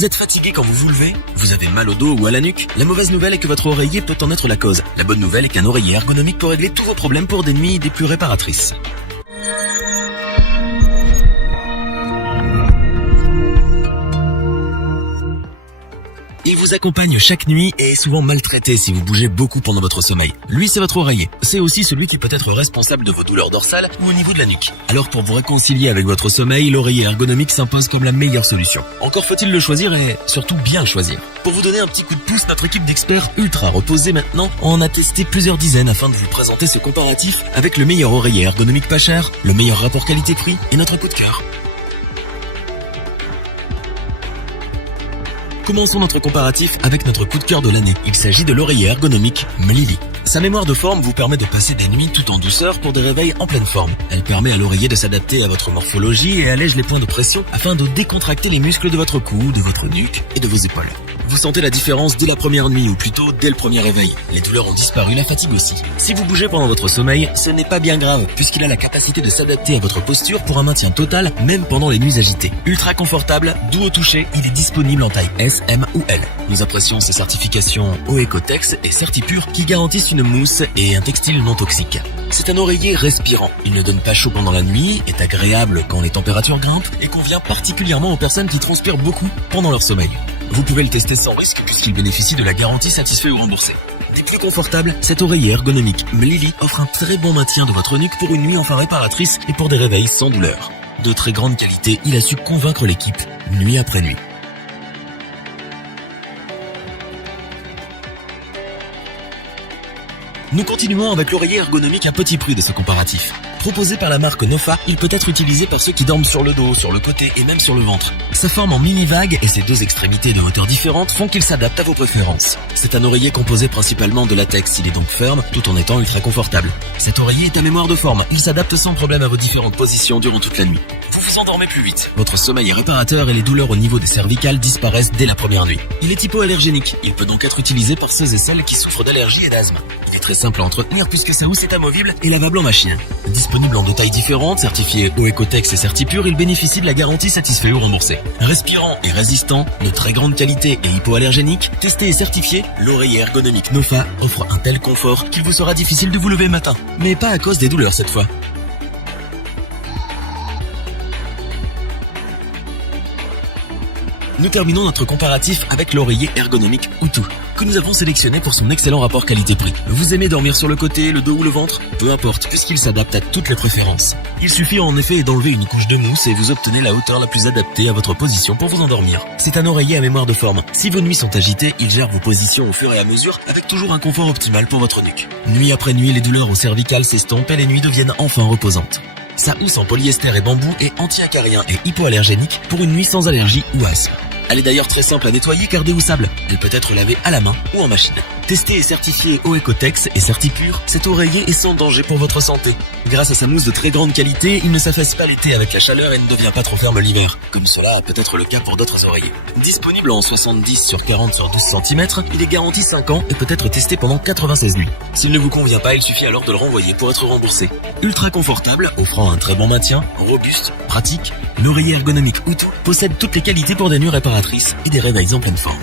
Vous êtes fatigué quand vous vous levez? Vous avez mal au dos ou à la nuque? La mauvaise nouvelle est que votre oreiller peut en être la cause. La bonne nouvelle est qu'un oreiller ergonomique peut régler tous vos problèmes pour des nuits des plus réparatrices. Il vous accompagne chaque nuit et est souvent maltraité si vous bougez beaucoup pendant votre sommeil. Lui, c'est votre oreiller. C'est aussi celui qui peut être responsable de vos douleurs dorsales ou au niveau de la nuque. Alors pour vous réconcilier avec votre sommeil, l'oreiller ergonomique s'impose comme la meilleure solution. Encore faut-il le choisir et surtout bien choisir. Pour vous donner un petit coup de pouce, notre équipe d'experts ultra reposés maintenant en a testé plusieurs dizaines afin de vous présenter ce comparatif avec le meilleur oreiller ergonomique pas cher, le meilleur rapport qualité-prix et notre coup de cœur. Commençons notre comparatif avec notre coup de cœur de l'année. Il s'agit de l'oreiller ergonomique Mlili. Sa mémoire de forme vous permet de passer des nuits tout en douceur pour des réveils en pleine forme. Elle permet à l'oreiller de s'adapter à votre morphologie et allège les points de pression afin de décontracter les muscles de votre cou, de votre nuque et de vos épaules. Vous sentez la différence dès la première nuit ou plutôt dès le premier réveil. Les douleurs ont disparu, la fatigue aussi. Si vous bougez pendant votre sommeil, ce n'est pas bien grave puisqu'il a la capacité de s'adapter à votre posture pour un maintien total même pendant les nuits agitées. Ultra confortable, doux au toucher, il est disponible en taille S, M ou L. Nous apprécions ses certifications Oecotex et Certipure qui garantissent une mousse et un textile non toxique. C'est un oreiller respirant. Il ne donne pas chaud pendant la nuit, est agréable quand les températures grimpent et convient particulièrement aux personnes qui transpirent beaucoup pendant leur sommeil. Vous pouvez le tester sans risque puisqu'il bénéficie de la garantie satisfait ou remboursé. Des plus confortables, cet oreiller ergonomique Mlili offre un très bon maintien de votre nuque pour une nuit enfin réparatrice et pour des réveils sans douleur. De très grande qualité, il a su convaincre l'équipe, nuit après nuit. Nous continuons avec l'oreiller ergonomique à petit prix de ce comparatif. Proposé par la marque Nofa, il peut être utilisé par ceux qui dorment sur le dos, sur le côté et même sur le ventre. Sa forme en mini-vague et ses deux extrémités de hauteur différentes font qu'il s'adapte à vos préférences. C'est un oreiller composé principalement de latex, il est donc ferme tout en étant ultra confortable. Cet oreiller est à mémoire de forme, il s'adapte sans problème à vos différentes positions durant toute la nuit. Vous vous endormez plus vite, votre sommeil est réparateur et les douleurs au niveau des cervicales disparaissent dès la première nuit. Il est hypoallergénique, il peut donc être utilisé par ceux et celles qui souffrent d'allergie et d'asthme. Il est très simple à entretenir puisque sa housse est amovible et lavable en machine. Disponible en deux tailles différentes, certifié Oecotex et Certipure, il bénéficie de la garantie satisfait ou remboursée. Respirant et résistant, de très grande qualité et hypoallergénique, testé et certifié, l'oreiller ergonomique Nofa offre un tel confort qu'il vous sera difficile de vous lever le matin. Mais pas à cause des douleurs cette fois. Nous terminons notre comparatif avec l'oreiller ergonomique Utu, que nous avons sélectionné pour son excellent rapport qualité-prix. Vous aimez dormir sur le côté, le dos ou le ventre? Peu importe, puisqu'il s'adapte à toutes les préférences. Il suffit en effet d'enlever une couche de mousse et vous obtenez la hauteur la plus adaptée à votre position pour vous endormir. C'est un oreiller à mémoire de forme. Si vos nuits sont agitées, il gère vos positions au fur et à mesure avec toujours un confort optimal pour votre nuque. Nuit après nuit, les douleurs au cervical s'estompent et les nuits deviennent enfin reposantes. Sa housse en polyester et bambou est anti-acarien et hypoallergénique pour une nuit sans allergie ou asthme. Elle est d'ailleurs très simple à nettoyer car déhoussable. Elle peut être lavée à la main ou en machine. Testé et certifié Oecotex et Certipure, cet oreiller est sans danger pour votre santé. Grâce à sa mousse de très grande qualité, il ne s'affaisse pas l'été avec la chaleur et ne devient pas trop ferme l'hiver, comme cela peut être le cas pour d'autres oreillers. Disponible en 70 sur 40 sur 12 cm, il est garanti 5 ans et peut être testé pendant 96 nuits. S'il ne vous convient pas, il suffit alors de le renvoyer pour être remboursé. Ultra confortable, offrant un très bon maintien, robuste, pratique, l'oreiller ergonomique Utu possède toutes les qualités pour des nuits réparatrices et des réveils en pleine forme.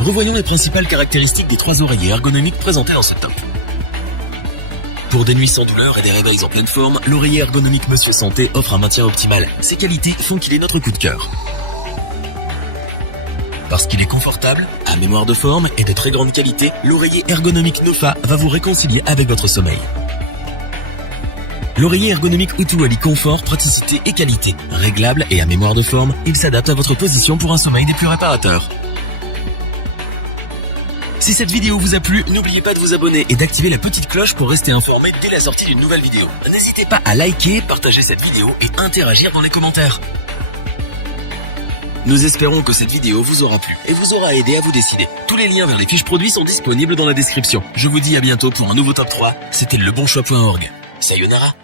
Revoyons les principales caractéristiques des trois oreillers ergonomiques présentés dans ce top. Pour des nuits sans douleur et des réveils en pleine forme, l'oreiller ergonomique Monsieur Santé offre un maintien optimal. Ses qualités font qu'il est notre coup de cœur. Parce qu'il est confortable, à mémoire de forme et de très grande qualité, l'oreiller ergonomique Nofa va vous réconcilier avec votre sommeil. L'oreiller ergonomique Utu allie confort, praticité et qualité. Réglable et à mémoire de forme, il s'adapte à votre position pour un sommeil des plus réparateurs. Si cette vidéo vous a plu, n'oubliez pas de vous abonner et d'activer la petite cloche pour rester informé dès la sortie d'une nouvelle vidéo. N'hésitez pas à liker, partager cette vidéo et interagir dans les commentaires. Nous espérons que cette vidéo vous aura plu et vous aura aidé à vous décider. Tous les liens vers les fiches produits sont disponibles dans la description. Je vous dis à bientôt pour un nouveau top 3. C'était lebonchoix.org. Sayonara.